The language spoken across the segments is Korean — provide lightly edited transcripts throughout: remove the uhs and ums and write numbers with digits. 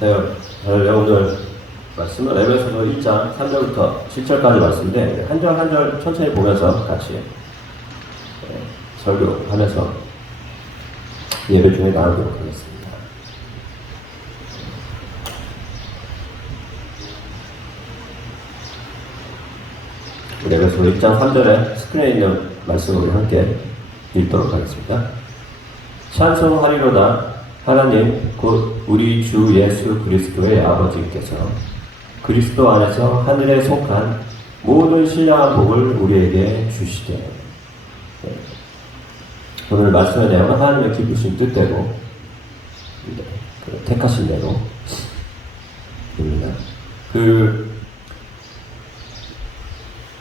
네, 오늘 말씀은 에베소서 1장 3절부터 7절까지 말씀인데 한 절 한 절 천천히 보면서 같이 설교하면서 예배 중에 나누도록 하겠습니다. 에베소서 1장 3절에 스크린에 있는 말씀을 함께 읽도록 하겠습니다. 찬송하리로다 하나님 곧 우리 주 예수 그리스도의 아버지께서 그리스도 안에서 하늘에 속한 모든 신령한 복을 우리에게 주시되. 오늘 말씀의 내용은 하나님의 기쁘신 뜻대로 택하신 대로 입니다.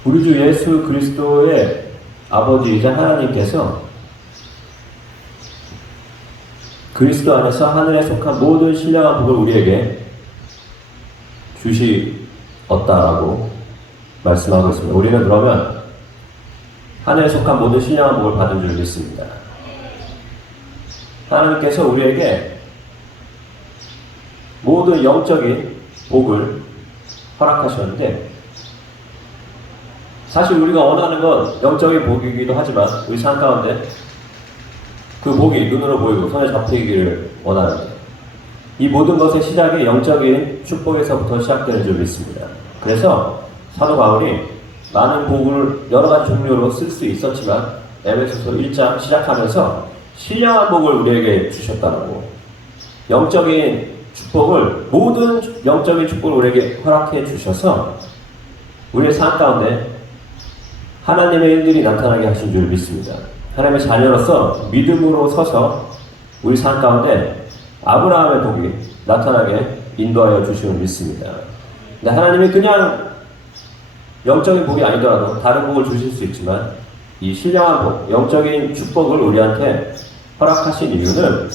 우리 주 예수 그리스도의 아버지이자 하나님께서 그리스도 안에서 하늘에 속한 모든 신령한 복을 우리에게 주시었다라고 말씀하고 있습니다. 우리는 그러면 하늘에 속한 모든 신령한 복을 받은 줄 믿습니다. 하나님께서 우리에게 모든 영적인 복을 허락하셨는데, 사실 우리가 원하는 건 영적인 복이기도 하지만 우리 삶 가운데 그 복이 눈으로 보이고 손에 잡히기를 원하는데, 이 모든 것의 시작이 영적인 축복에서부터 시작되는 줄 믿습니다. 그래서 사도 바울이 많은 복을 여러 가지 종류로 쓸 수 있었지만 에베소서 1장 시작하면서 신령한 복을 우리에게 주셨다고, 영적인 축복을, 모든 영적인 축복을 우리에게 허락해 주셔서 우리의 삶 가운데 하나님의 일들이 나타나게 하신 줄 믿습니다. 하나님의 자녀로서 믿음으로 서서 우리 삶 가운데 아브라함의 복이 나타나게 인도하여 주심을 믿습니다. 근데 하나님이 그냥 영적인 복이 아니더라도 다른 복을 주실 수 있지만 이 신령한 복, 영적인 축복을 우리한테 허락하신 이유는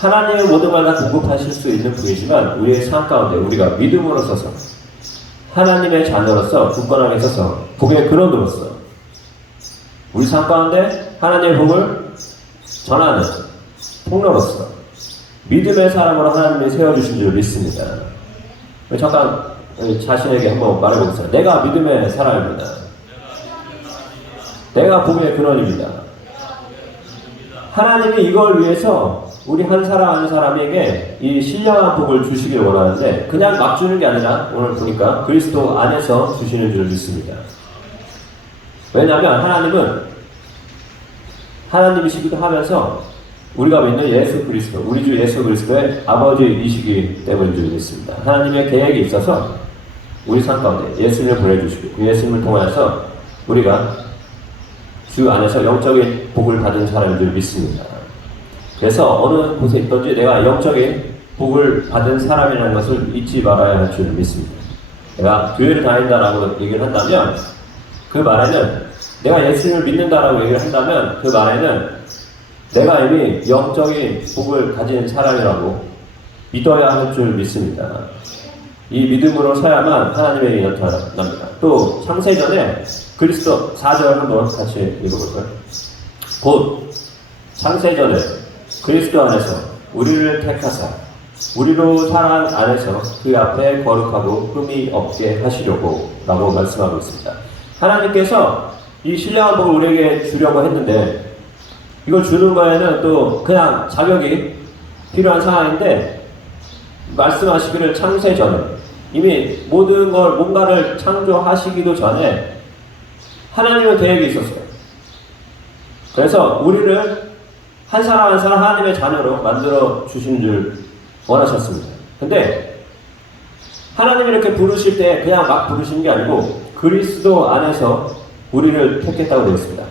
하나님의 모든 걸 다 공급하실 수 있는 분이지만 우리의 삶 가운데 우리가 믿음으로 서서 하나님의 자녀로서 굳건하게 서서 복의 근원으로서 우리 삶 가운데 하나님의 복을 전하는 통로로서 믿음의 사람으로 하나님이 세워주신 줄 믿습니다. 잠깐 자신에게 한번 말해보겠습니다. 내가 믿음의 사람입니다. 내가 복의 근원입니다. 하나님이 이걸 위해서 우리 한 사람 한 사람에게 이 신령한 복을 주시길 원하는데 그냥 막 주는 게 아니라 오늘 보니까 그리스도 안에서 주시는 줄 믿습니다. 왜냐하면 하나님은 하나님이시기도 하면서 우리가 믿는 예수 그리스도, 우리 주 예수 그리스도의 아버지이시기 때문인 줄 믿습니다. 하나님의 계획이 있어서 우리 삶 가운데 예수님을 보내주시고 그 예수님을 통해서 우리가 주 안에서 영적인 복을 받은 사람인 줄 믿습니다. 그래서 어느 곳에 있든지 내가 영적인 복을 받은 사람이라는 것을 잊지 말아야 할 줄 믿습니다. 내가 교회를 다닌다라고 얘기를 한다면 그 말에는, 내가 예수님을 믿는다라고 얘기를 한다면 그 말에는 내가 이미 영적인 복을 가진 사람이라고 믿어야 할 줄 믿습니다. 이 믿음으로 서야만 하나님의 일이 나타납니다. 또 창세전에 그리스도 4절 한번 같이 읽어볼까요? 곧 창세전에 그리스도 안에서 우리를 택하사 우리로 사랑 안에서 그 앞에 거룩하고 흠이 없게 하시려고 라고 말씀하고 있습니다. 하나님께서 이 신령한 복을 우리에게 주려고 했는데 이걸 주는 거에는 또 그냥 자격이 필요한 상황인데, 말씀하시기를 창세전에 이미 모든 걸 뭔가를 창조하시기도 전에 하나님의 계획이 있었어요. 그래서 우리를 한 사람 한 사람 하나님의 자녀로 만들어 주신 줄 원하셨습니다. 근데 하나님이 이렇게 부르실 때 그냥 막 부르시는 게 아니고 그리스도 안에서 우리를 택했다고 되어 있습니다.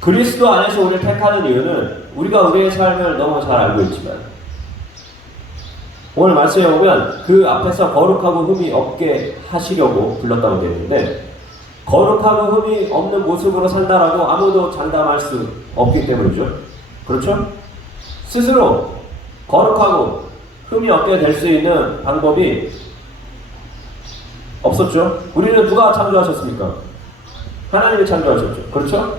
그리스도 안에서 우리를 택하는 이유는 우리가 우리의 삶을 너무 잘 알고 있지만 오늘 말씀에 보면 그 앞에서 거룩하고 흠이 없게 하시려고 불렀다고 되어 있는데, 거룩하고 흠이 없는 모습으로 산다라고 아무도 장담할 수 없기 때문이죠. 그렇죠? 스스로 거룩하고 흠이 없게 될 수 있는 방법이 없었죠. 우리는 누가 창조하셨습니까? 하나님이 창조하셨죠. 그렇죠?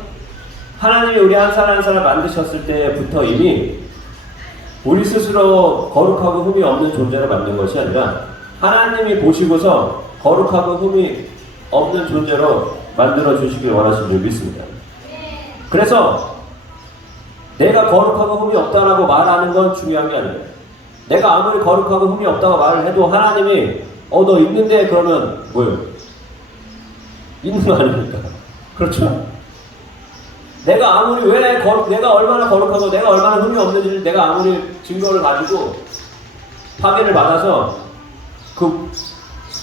하나님이 우리 한 사람 한 사람 만드셨을 때부터 이미 우리 스스로 거룩하고 흠이 없는 존재를 만든 것이 아니라 하나님이 보시고서 거룩하고 흠이 없는 존재로 만들어 주시길 원하신 줄 믿습니다. 그래서 내가 거룩하고 흠이 없다라고 말하는 건 중요한 게 아니에요. 내가 아무리 거룩하고 흠이 없다고 말을 해도 하나님이 너 있는데 그러면 뭐예요? 있는 거 아닙니까? 그렇죠? 내가 아무리 내가 얼마나 거룩하고 내가 얼마나 흠이 없는지를 내가 아무리 증거를 가지고 확인을 받아서 그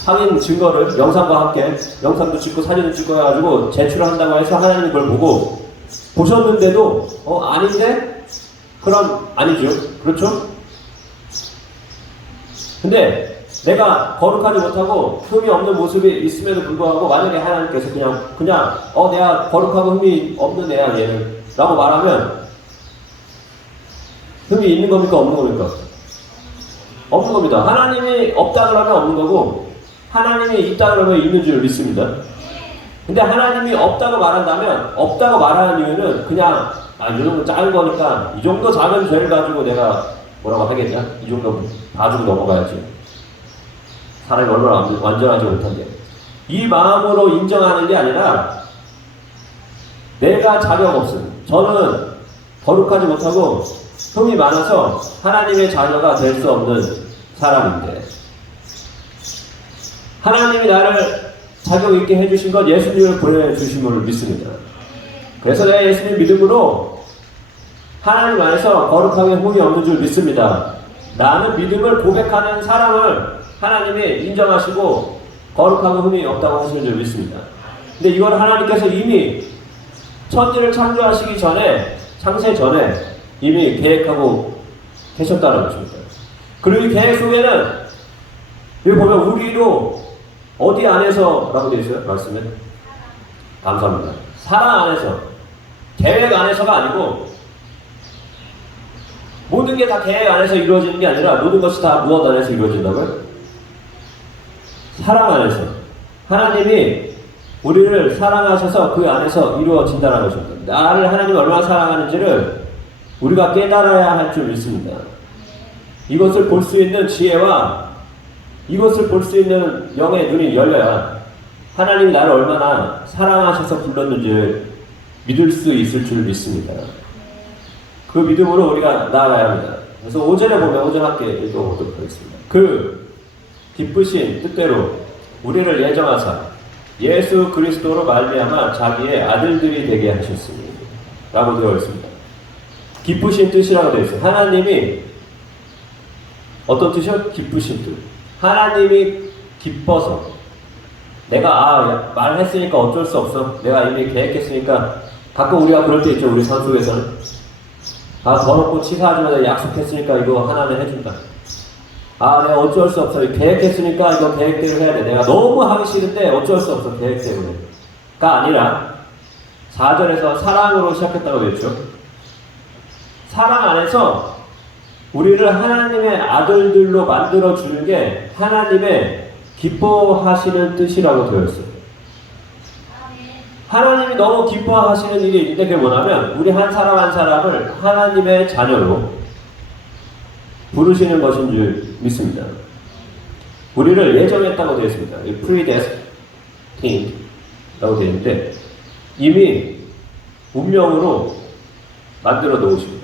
확인 증거를 영상과 함께 영상도 찍고 사진도 찍고 해가지고 제출을 한다고 해서 하나님이 그걸 보고 보셨는데도 아닌데? 그럼 아니죠. 그렇죠? 근데 내가 거룩하지 못하고 흠이 없는 모습이 있음에도 불구하고 만약에 하나님께서 그냥 내가 거룩하고 흠이 없는 애야 얘는 라고 말하면 흠이 있는 겁니까 없는 겁니까? 없는 겁니다. 하나님이 없다 그러면 없는 거고 하나님이 있다 그러면 있는 줄 믿습니다. 근데 하나님이 없다고 말한다면 없다고 말하는 이유는 그냥 이 정도 작은 거니까 이 정도 작은 죄를 가지고 내가 뭐라고 하겠냐? 이 정도 봐주고 넘어가야지. 사람이 얼마나 완전하지 못한데. 이 마음으로 인정하는 게 아니라 내가 자격 없음. 저는 거룩하지 못하고 흠이 많아서 하나님의 자녀가 될 수 없는 사람인데 하나님이 나를 자격 있게 해주신 것 예수님을 보내주심을 믿습니다. 그래서 내가 예수님 믿음으로 하나님 안에서 거룩하게 흠이 없는 줄 믿습니다. 나는 믿음을 고백하는 사람을 하나님이 인정하시고 거룩하고 흠이 없다고 하시는 줄 믿습니다. 근데 이걸 하나님께서 이미 천지를 창조하시기 전에 창세 전에 이미 계획하고 계셨다는 것입니다. 그리고 이 계획 속에는 여기 보면 우리도 어디 안에서라고 되어 있어요? 말씀에 감사합니다. 사랑 안에서 계획 안에서가 아니고 모든 게 다 계획 안에서 이루어지는 게 아니라 모든 것이 다 무엇 안에서 이루어진다고요? 사랑 안에서 하나님이 우리를 사랑하셔서 그 안에서 이루어진다는 것입니다. 나를 하나님이 얼마나 사랑하는지를 우리가 깨달아야 할 줄 믿습니다. 이것을 볼 수 있는 지혜와 이것을 볼 수 있는 영의 눈이 열려야 하나님이 나를 얼마나 사랑하셔서 불렀는지를 믿을 수 있을 줄 믿습니다. 그 믿음으로 우리가 나아가야 합니다. 그래서 5절에 보면 5절 함께 읽어보도록 하겠습니다. 그 기쁘신 뜻대로 우리를 예정하사 예수 그리스도로 말미암아 자기의 아들들이 되게 하셨으니 라고 되어 있습니다. 기쁘신 뜻이라고 되어 있어요. 하나님이 어떤 뜻이요? 기쁘신 뜻. 하나님이 기뻐서 내가 말했으니까 어쩔 수 없어. 내가 이미 계획했으니까 가끔 우리가 그럴 때 있죠. 우리 삶 속에서는 더럽고 치사하지만 내가 약속했으니까 이거 하나는 해준다. 내가 어쩔 수 없어. 계획했으니까 이거 계획대로 해야 돼. 내가 너무 하기 싫은데 어쩔 수 없어. 계획대로가 아니라 4절에서 사랑으로 시작했다고 했죠. 사랑 안에서 우리를 하나님의 아들들로 만들어주는 게 하나님의 기뻐하시는 뜻이라고 되어 있어요. 하나님이 너무 기뻐하시는 일이 있는데 그게 뭐냐면 우리 한 사람 한 사람을 하나님의 자녀로 부르시는 것인 줄 믿습니다. 우리를 예정했다고 되어 있습니다. predestined 라고 되어 있는데 이미 운명으로 만들어 놓으십니다.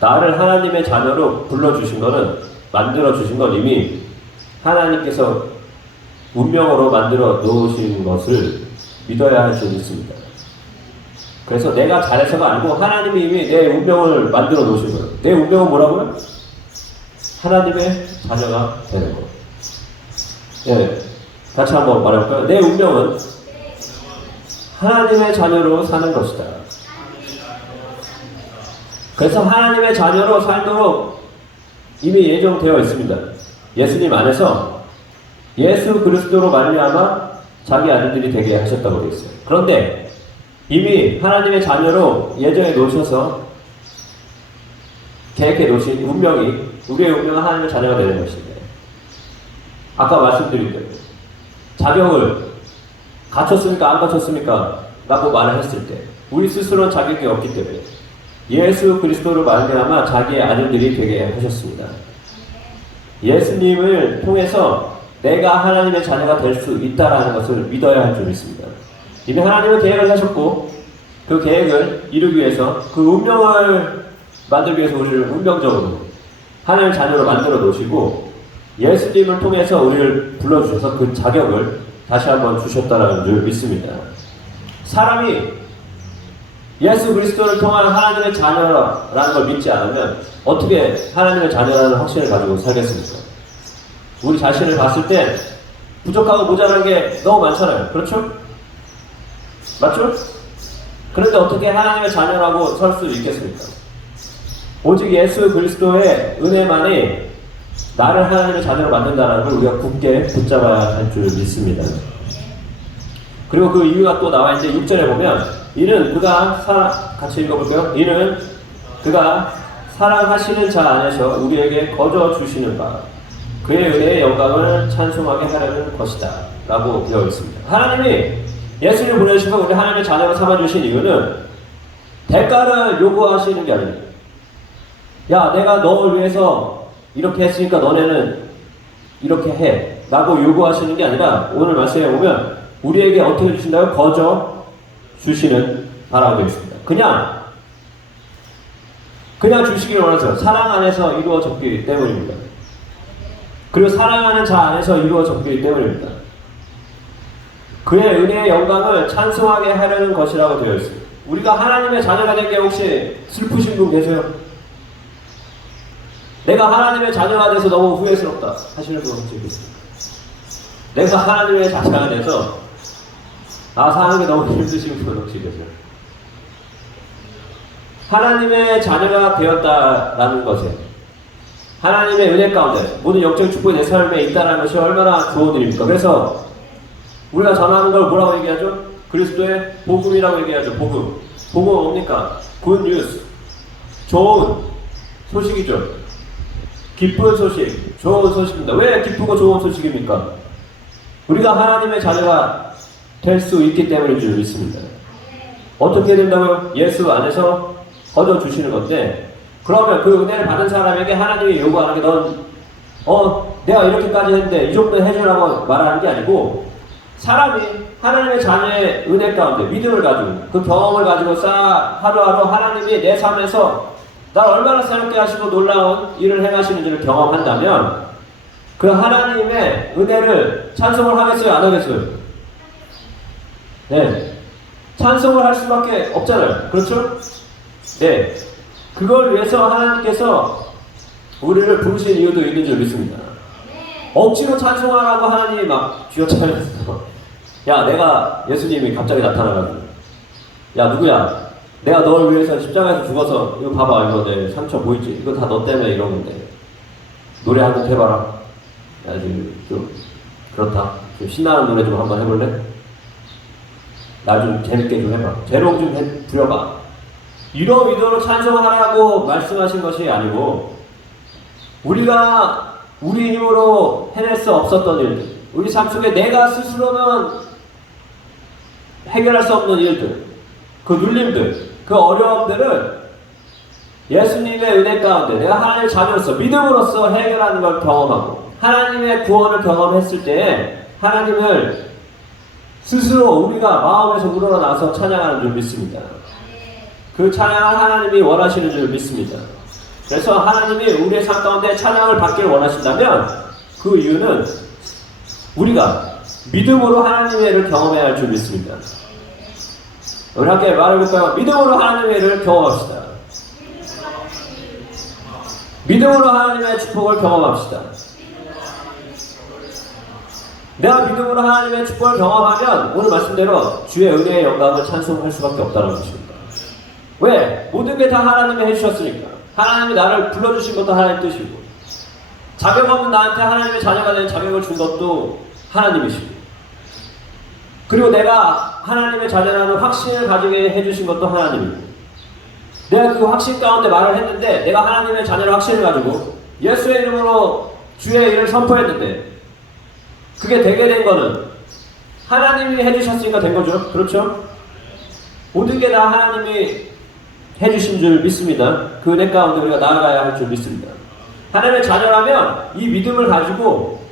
나를 하나님의 자녀로 불러주신 것은 만들어주신 건 이미 하나님께서 운명으로 만들어 놓으신 것을 믿어야 할 줄 믿습니다. 그래서 내가 잘해서가 아니고 하나님이 이미 내 운명을 만들어 놓으신 거예요. 내 운명은 뭐라고요? 하나님의 자녀가 되는 거. 같이 한번 말해볼까요? 내 운명은 하나님의 자녀로 사는 것이다. 그래서 하나님의 자녀로 살도록 이미 예정되어 있습니다. 예수님 안에서 예수 그리스도로 말미암아 자기 아들들이 되게 하셨다고 되어 있어요. 그런데 이미 하나님의 자녀로 예정해 놓으셔서 계획해 놓으신 운명이 우리의 운명은 하나님의 자녀가 되는 것인데 아까 말씀드린 대로 자격을 갖췄습니까? 안 갖췄습니까? 라고 말을 했을 때 우리 스스로는 자격이 없기 때문에 예수 그리스도로 말미암아 자기의 아들들이 되게 하셨습니다. 예수님을 통해서 내가 하나님의 자녀가 될 수 있다라는 것을 믿어야 할 줄 믿습니다. 이미 하나님은 계획을 하셨고 그 계획을 이루기 위해서 그 운명을 만들기 위해서 우리를 운명적으로 하나님의 자녀로 만들어 놓으시고 예수님을 통해서 우리를 불러주셔서 그 자격을 다시 한번 주셨다는 줄 믿습니다. 사람이 예수 그리스도를 통한 하나님의 자녀라는 걸 믿지 않으면 어떻게 하나님의 자녀라는 확신을 가지고 살겠습니까? 우리 자신을 봤을 때 부족하고 모자란 게 너무 많잖아요. 그렇죠? 맞죠? 그런데 어떻게 하나님의 자녀라고 설 수 있겠습니까? 오직 예수 그리스도의 은혜만이 나를 하나님의 자녀로 만든다는 걸 우리가 굳게 붙잡아야 할 줄 믿습니다. 그리고 그 이유가 또 나와 있는데 6절에 보면 이는 그가 같이 읽어볼게요. 이는 그가 사랑하시는 자 안에서 우리에게 거저 주시는 바 그의 은혜의 영광을 찬송하게 하려는 것이다 라고 되어 있습니다. 하나님이 예수를 보내주시고 우리 하나님의 자녀로 삼아주신 이유는 대가를 요구하시는 게 아닙니다. 야, 내가 너를 위해서 이렇게 했으니까 너네는 이렇게 해 라고 요구하시는 게 아니라 오늘 말씀에 보면 우리에게 어떻게 주신다고? 거저 주시는 바라고 되어 있습니다. 그냥 주시기를 원하세요. 사랑 안에서 이루어졌기 때문입니다. 그리고 사랑하는 자 안에서 이루어졌기 때문입니다. 그의 은혜의 영광을 찬송하게 하려는 것이라고 되어 있습니다. 우리가 하나님의 자녀가 된 게 혹시 슬프신 분 계세요? 내가 하나님의 자녀가 돼서 너무 후회스럽다 하시는 분 혹시 계세요? 내가 하나님의 자녀가 돼서 사는 게 너무 힘드신 분 혹시 계세요? 하나님의 자녀가 되었다라는 것에 하나님의 은혜 가운데 모든 영적 축복이 내 삶에 있다는 것이 얼마나 좋은 일입니까? 그래서 우리가 전하는 걸 뭐라고 얘기하죠? 그리스도의 복음이라고 얘기하죠. 복음은 뭡니까? 굿 뉴스, 좋은 소식이죠. 기쁜 소식, 좋은 소식입니다. 왜 기쁘고 좋은 소식입니까? 우리가 하나님의 자녀가 될 수 있기 때문인 줄 믿습니다. 어떻게 된다고요? 예수 안에서 거저 주시는 건데 그러면 그 은혜를 받은 사람에게 하나님이 요구하는 게 내가 이렇게까지 했는데 이 정도 해주라고 말하는 게 아니고 사람이 하나님의 자녀의 은혜 가운데 믿음을 가지고 그 경험을 가지고 하루하루 하나님이 내 삶에서 날 얼마나 새롭게 하시고 놀라운 일을 행하시는지를 경험한다면 그 하나님의 은혜를 찬송을 하겠어요? 안 하겠어요? 네. 찬송을 할 수밖에 없잖아요. 그렇죠? 네. 그걸 위해서 하나님께서 우리를 부르신 이유도 있는 줄 믿습니다. 억지로 찬송하라고 하나님이 막 쥐어짜면서 야, 내가 예수님이 갑자기 나타나가지고 야, 누구야? 내가 너를 위해서 십자가에서 죽어서 이거 봐봐, 이거 내 상처 보이지? 이거 다 너 때문에 이런 건데 노래 한 곡 해봐라. 야, 좀 그렇다. 좀 신나는 노래 좀 한번 해볼래? 나 좀 재밌게 좀 해봐. 재롱 좀 부려봐. 이런 의도로 찬송하라고 말씀하신 것이 아니고 우리가 우리 힘으로 해낼 수 없었던 일들, 우리 삶 속에 내가 스스로는 해결할 수 없는 일들, 그 눌림들, 그 어려움들을 예수님의 은혜 가운데 내가 하나님의 자녀로서 믿음으로써 해결하는 걸 경험하고 하나님의 구원을 경험했을 때 하나님을 스스로 우리가 마음에서 우러나서 찬양하는 줄 믿습니다. 그 찬양을 하나님이 원하시는 줄 믿습니다. 그래서 하나님이 우리의 삶 가운데 찬양을 받기를 원하신다면 그 이유는 우리가 믿음으로 하나님의 은혜를 경험해야 할 줄 믿습니다. 우리 함께 말해볼까요? 믿음으로 하나님의 은혜를 경험합시다. 믿음으로 하나님의 축복을 경험합시다. 내가 믿음으로 하나님의 축복을 경험하면 오늘 말씀대로 주의 은혜의 영광을 찬송할 수밖에 없다는 것입니다. 왜? 모든 게 다 하나님이 해주셨으니까. 하나님이 나를 불러주신 것도 하나님 뜻이고 자격 없는 나한테 하나님의 자녀가 되는 자격을 준 것도 하나님이시고 그리고 내가 하나님의 자녀라는 확신을 가지게 해주신 것도 하나님이고 내가 그 확신 가운데 말을 했는데 내가 하나님의 자녀를 확신을 가지고 예수의 이름으로 주의 일을 선포했는데 그게 되게 된 거는 하나님이 해주셨으니까 된 거죠. 그렇죠? 모든 게 다 하나님이 해주신 줄 믿습니다. 그 은혜 가운데 우리가 나아가야 할 줄 믿습니다. 하나님의 자녀라면 이 믿음을 가지고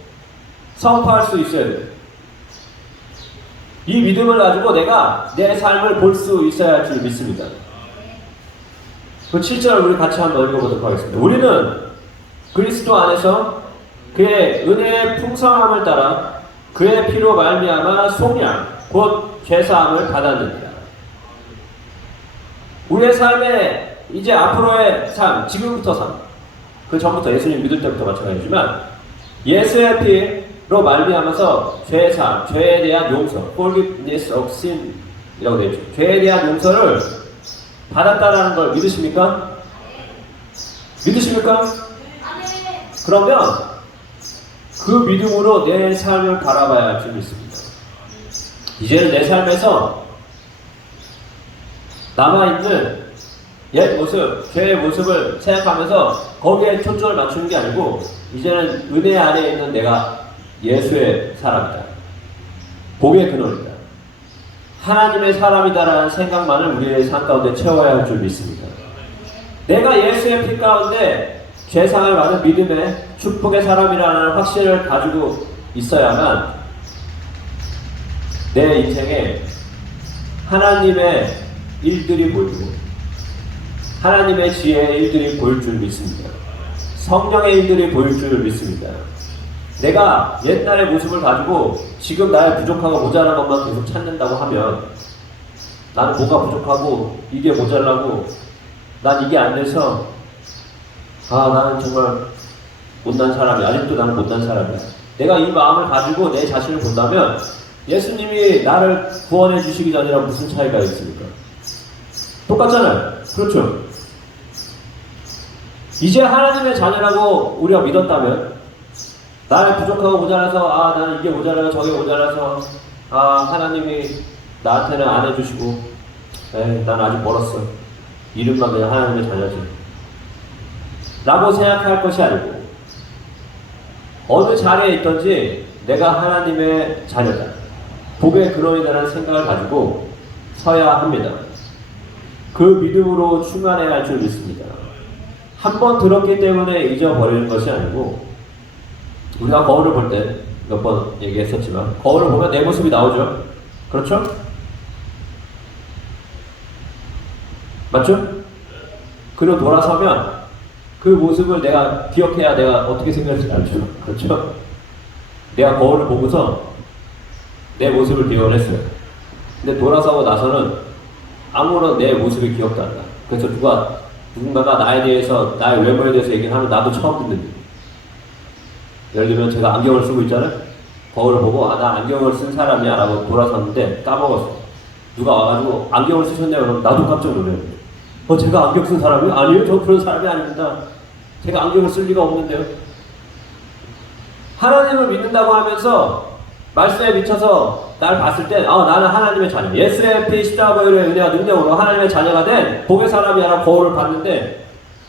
선포할 수 있어야 돼요. 이 믿음을 가지고 내가 내 삶을 볼 수 있어야 할 줄 믿습니다. 그 7절을 우리 같이 한번 읽어보도록 하겠습니다. 우리는 그리스도 안에서 그의 은혜의 풍성함을 따라 그의 피로 말미암아 속량 곧 죄사함을 받았느니라. 우리의 삶에 이제 앞으로의 삶, 지금부터 삶, 그 전부터 예수님 믿을 때부터 마찬가지지만 예수의 피로 말미암아서 죄사함, 죄에 대한 용서, forgiveness of sin이라고 되어 있죠. 죄에 대한 용서를 받았다라는 걸 믿으십니까? 믿으십니까? 그러면 그 믿음으로 내 삶을 바라봐야 할 줄 믿습니다. 이제는 내 삶에서 남아있는 옛 모습, 죄의 모습을 생각하면서 거기에 초점을 맞추는 게 아니고 이제는 은혜 안에 있는 내가 예수의 사람이다. 복의 근원이다. 하나님의 사람이다라는 생각만을 우리의 삶 가운데 채워야 할 줄 믿습니다. 내가 예수의 피 가운데 죄상을 받은 믿음의 축복의 사람이라는 확신을 가지고 있어야만 내 인생에 하나님의 일들이 보이고 하나님의 지혜의 일들이 보일 줄 믿습니다. 성령의 일들이 보일 줄 믿습니다. 내가 옛날의 모습을 가지고 지금 나의 부족하고 모자란 것만 계속 찾는다고 하면 나는 뭐가 부족하고 이게 모자라고 난 이게 안 돼서 나는 정말 못난 사람이야. 아직도 나는 못난 사람이야. 내가 이 마음을 가지고 내 자신을 본다면 예수님이 나를 구원해 주시기 전이랑 무슨 차이가 있습니까? 똑같잖아요. 그렇죠? 이제 하나님의 자녀라고 우리가 믿었다면 나는 부족하고 모자라서 나는 이게 모자라서 저게 모자라서 하나님이 나한테는 안 해주시고 난 아직 멀었어. 이름만 그냥 하나님의 자녀지 라고 생각할 것이 아니고 어느 자리에 있든지 내가 하나님의 자녀다. 복의 근원이라는 생각을 가지고 서야 합니다. 그 믿음으로 충만해야 할 줄 믿습니다. 한 번 들었기 때문에 잊어버리는 것이 아니고 우리가 거울을 볼 때 몇 번 얘기했었지만 거울을 보면 내 모습이 나오죠. 그렇죠? 맞죠? 그리고 돌아서면 그 모습을 내가 기억해야 내가 어떻게 생겼는지 알죠. 그렇죠? 내가 거울을 보고서 내 모습을 기억을 했어요. 근데 돌아서고 나서는 아무런 내 모습이 기억도 안 나. 그래서 누군가가 나에 대해서, 나의 외모에 대해서 얘기를 하면 나도 처음 듣는 거예요. 예를 들면 제가 안경을 쓰고 있잖아요. 거울을 보고 나 안경을 쓴 사람이야 라고 돌아섰는데 까먹었어. 누가 와가지고 안경을 쓰셨네요. 그러면 나도 깜짝 놀래요. 제가 안경 쓴 사람이요? 아니요, 저 그런 사람이 아닙니다. 제가 안경을 쓸 리가 없는데요. 하나님을 믿는다고 하면서 말씀에 미쳐서 날 봤을 때 나는 하나님의 자녀, 예수의 피 십자가의 은혜와 능력으로 하나님의 자녀가 된 복의 사람이라는 거울을 봤는데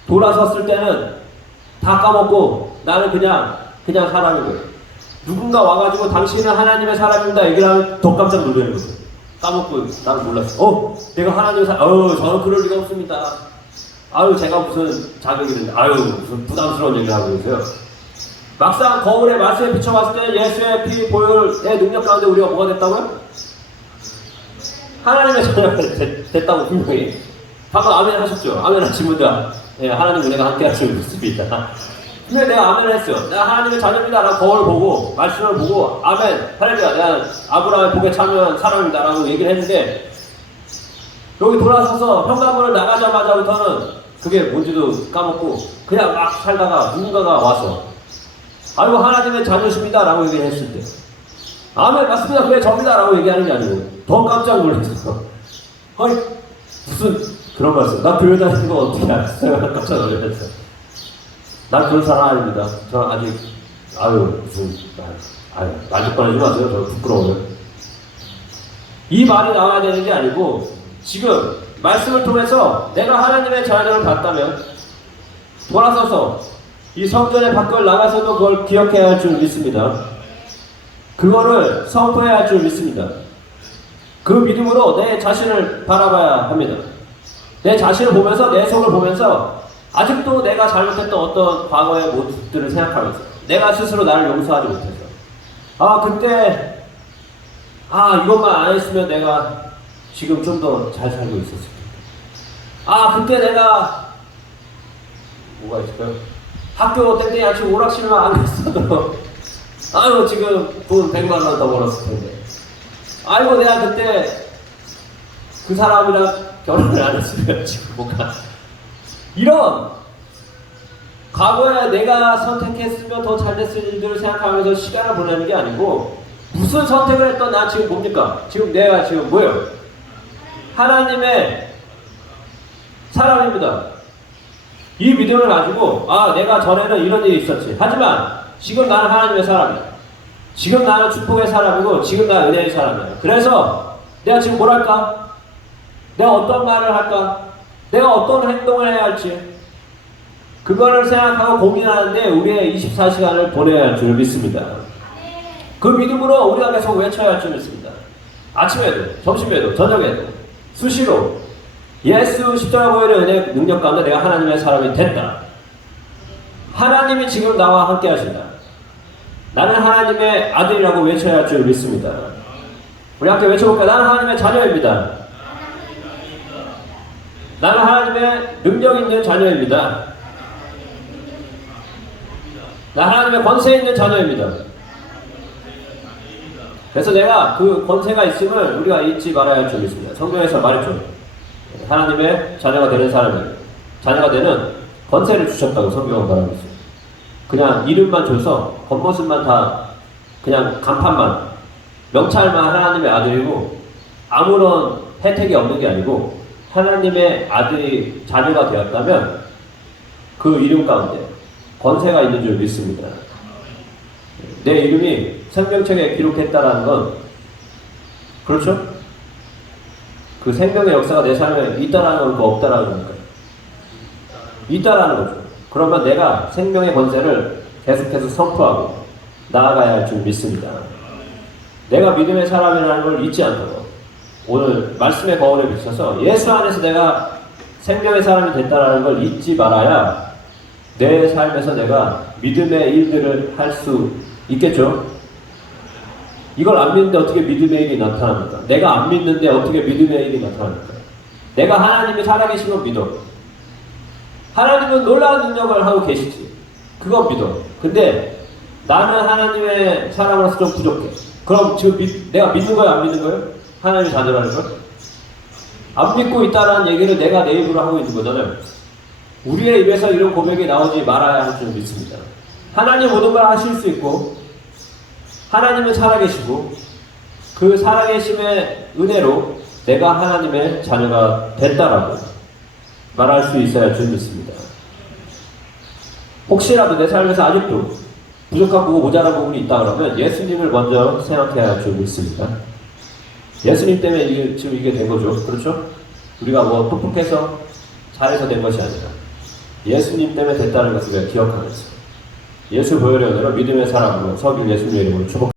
돌아섰을 때는 다 까먹고 나는 그냥 사람이고요. 누군가 와가지고 당신은 하나님의 사람입니다 얘기를 하면 더 깜짝 놀라는 거예요. 까먹고 나는 몰랐어. 내가 하나님의 사람, 저는 그럴 리가 없습니다. 제가 무슨 자격이 있는데, 무슨 부담스러운 얘기를 하고 있어요. 막상 거울에 말씀에 비춰봤을 때 예수의 피 보혈의 능력 가운데 우리가 뭐가 됐다고요? 하나님의 자녀가 됐다고 분명히. 방금 아멘 하셨죠? 아멘 하신 분들, 하나님 은혜가 함께 하시는 모습이다. 분명히 내가 아멘을 했어요. 내가 하나님의 자녀입니다 라고 거울을 보고 말씀을 보고 아멘, 할렐루야, 내가 아브라함의 복에 참여한 사람입니다 라고 얘기를 했는데 여기 돌아서서 현관문을 나가자마자부터는 그게 뭔지도 까먹고 그냥 막 살다가 누군가가 와서 하나님의 자녀십니다 라고 얘기를 했을 때 아멘 맞습니다 그래 접니다 라고 얘기하는 게 아니고 더 깜짝 놀랐어. 무슨 그런 말씀, 나 교회 다니는 거 어떻게 알았어요? 깜짝 놀랐어. 난 그런 사람 아닙니다. 저 아직 무슨 말 좀 꺼내지 마세요. 저 부끄러워요. 이 말이 나와야 되는 게 아니고 지금 말씀을 통해서 내가 하나님의 자녀를 봤다면 돌아서서 이 성전의 밖을 나가서도 그걸 기억해야 할 줄 믿습니다. 그거를 선포해야 할 줄 믿습니다. 그 믿음으로 내 자신을 바라봐야 합니다. 내 자신을 보면서, 내 속을 보면서 아직도 내가 잘못했던 어떤 과거의 모습들을 생각하면서 내가 스스로 나를 용서하지 못해서 그때 이것만 안 했으면 내가 지금 좀 더 잘 살고 있었을 텐데. 그때 내가 뭐가 있을까요? 학교 땡땡이 아침 오락실만 안 갔어도 지금 돈 100만 원 더 벌었을 텐데. 아이고 내가 그때 그 사람이랑 결혼을 안 했으면 지금 뭔가 이런 과거에 내가 선택했으면 더 잘 됐을 일들을 생각하면서 시간을 보내는 게 아니고 무슨 선택을 했던 나 지금 뭡니까? 지금 내가 지금 뭐예요? 하나님의 사람입니다. 이 믿음을 가지고 내가 전에는 이런 일이 있었지. 하지만 지금 나는 하나님의 사람이야. 지금 나는 축복의 사람이고 지금 나는 은혜의 사람이야. 그래서 내가 지금 뭘 할까? 내가 어떤 말을 할까? 내가 어떤 행동을 해야 할지 그거를 생각하고 고민하는데 우리의 24시간을 보내야 할 줄 믿습니다. 그 믿음으로 우리가 계속 외쳐야 할 줄 믿습니다. 아침에도, 점심에도, 저녁에도 수시로 예수 십자가 보혈의 은혜 능력 가운데 내가 하나님의 사람이 됐다. 하나님이 지금 나와 함께 하신다. 나는 하나님의 아들이라고 외쳐야 할 줄 믿습니다. 우리 함께 외쳐볼까요? 나는 하나님의 자녀입니다. 나는 하나님의 능력 있는 자녀입니다. 나는 하나님의 권세 있는 자녀입니다. 그래서 내가 그 권세가 있음을 우리가 잊지 말아야 할 줄 믿습니다. 성경에서 말했죠. 하나님의 자녀가 되는 사람이 자녀가 되는 권세를 주셨다고 성경은 말하고 있어요. 그냥 이름만 줘서 겉모습만 다 그냥 간판만 명찰만 하나님의 아들이고 아무런 혜택이 없는 게 아니고 하나님의 아들이 자녀가 되었다면 그 이름 가운데 권세가 있는 줄 믿습니다. 내 이름이 생명책에 기록했다라는 건 그렇죠? 그 생명의 역사가 내 삶에 있다라는 건 없다라는 거니까 있다라는 거죠. 그러면 내가 생명의 권세를 계속해서 선포하고 나아가야 할 줄 믿습니다. 내가 믿음의 사람이라는 걸 잊지 않도록 오늘 말씀의 거울에 비춰서 예수 안에서 내가 생명의 사람이 됐다라는 걸 잊지 말아야 내 삶에서 내가 믿음의 일들을 할 수 있겠죠? 이걸 안 믿는데 어떻게 믿음의 일이 나타납니까? 내가 안 믿는데 어떻게 믿음의 일이 나타납니까? 내가 하나님이 살아계신 건 믿어. 하나님은 놀라운 능력을 하고 계시지. 그건 믿어. 근데 나는 하나님의 사람으로서 좀 부족해. 그럼 지금 내가 믿는 거야, 안 믿는 거예요? 하나님의 자녀라는 걸? 안 믿고 있다는 얘기를 내가 내 입으로 하고 있는 거잖아요. 우리의 입에서 이런 고백이 나오지 말아야 할 줄 믿습니다. 하나님 모든 걸 하실 수 있고 하나님은 살아계시고 그 살아계심의 은혜로 내가 하나님의 자녀가 됐다라고 말할 수 있어야 할 줄 믿습니다. 혹시라도 내 삶에서 아직도 부족한 부분, 모자란 부분이 있다 그러면 예수님을 먼저 생각해야 할 줄 믿습니다. 예수님 때문에 지금 이게 된 거죠. 그렇죠? 우리가 뭐 똑똑해서 잘해서 된 것이 아니라 예수님 때문에 됐다는 것을 기억하면서 예수 보혈의 은혜로 믿음의 사람으로 서길 예수님의 이름으로 축복